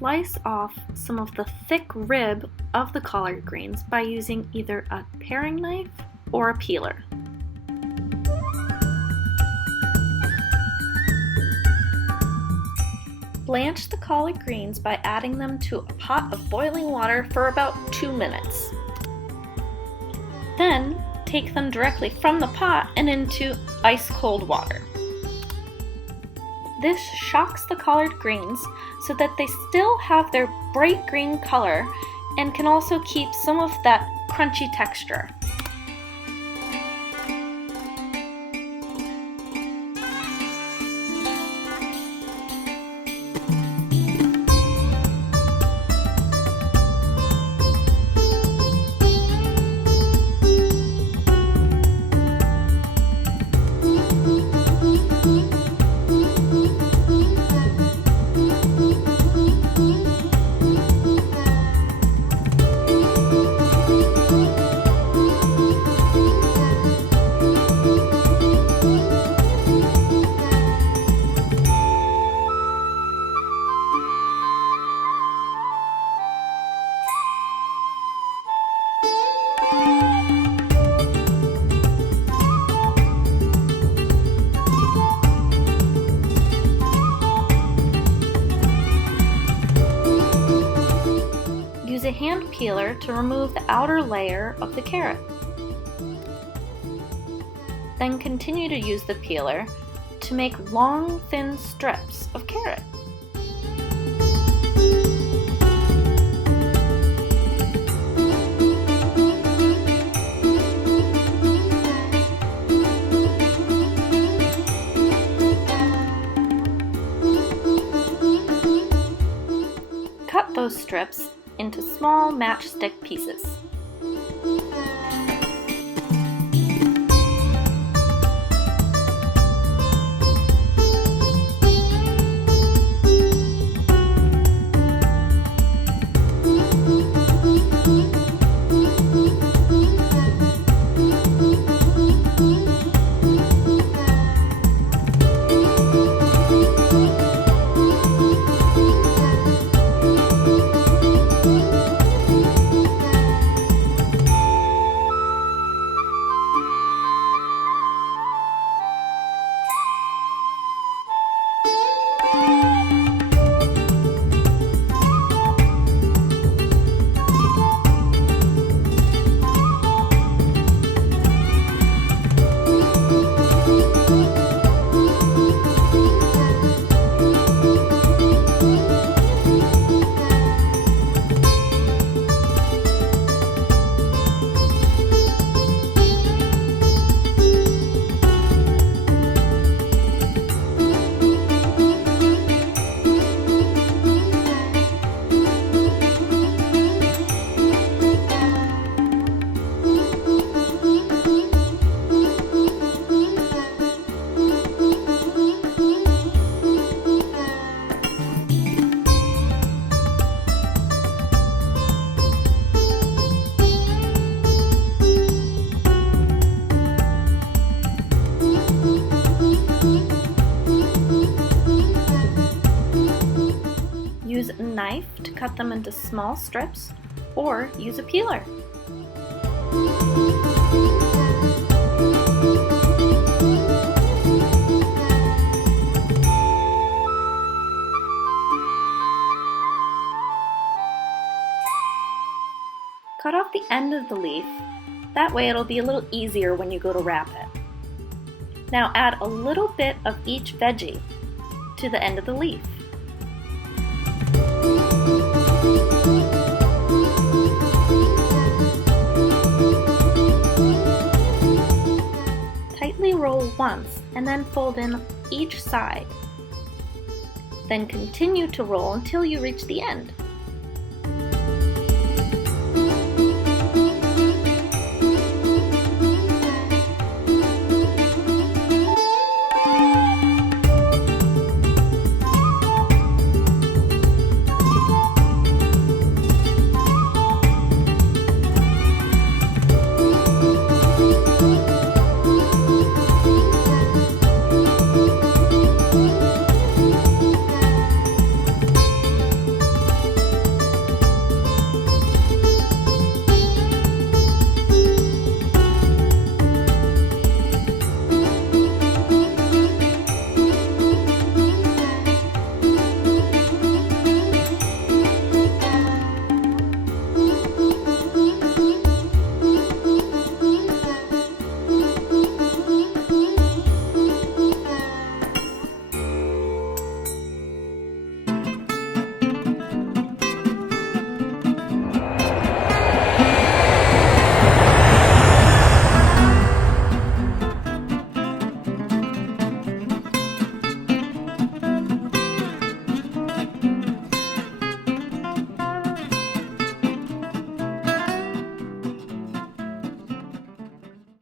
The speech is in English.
slice off some of the thick rib of the collard greens by using either a paring knife or a peeler. Blanch the collard greens by adding them to a pot of boiling water for about 2 minutes. Then, take them directly from the pot and into ice-cold water. This shocks the collard greens so that they still have their bright green color and can also keep some of that crunchy texture. Use a hand peeler to remove the outer layer of the carrot. Then continue to use the peeler to make long, thin strips of carrot. Cut those strips into small matchstick pieces. Use a knife to cut them into small strips, or use a peeler. Cut off the end of the leaf, that way it'll be a little easier when you go to wrap it. Now add a little bit of each veggie to the end of the leaf. Tightly roll once and then fold in each side. Then continue to roll until you reach the end.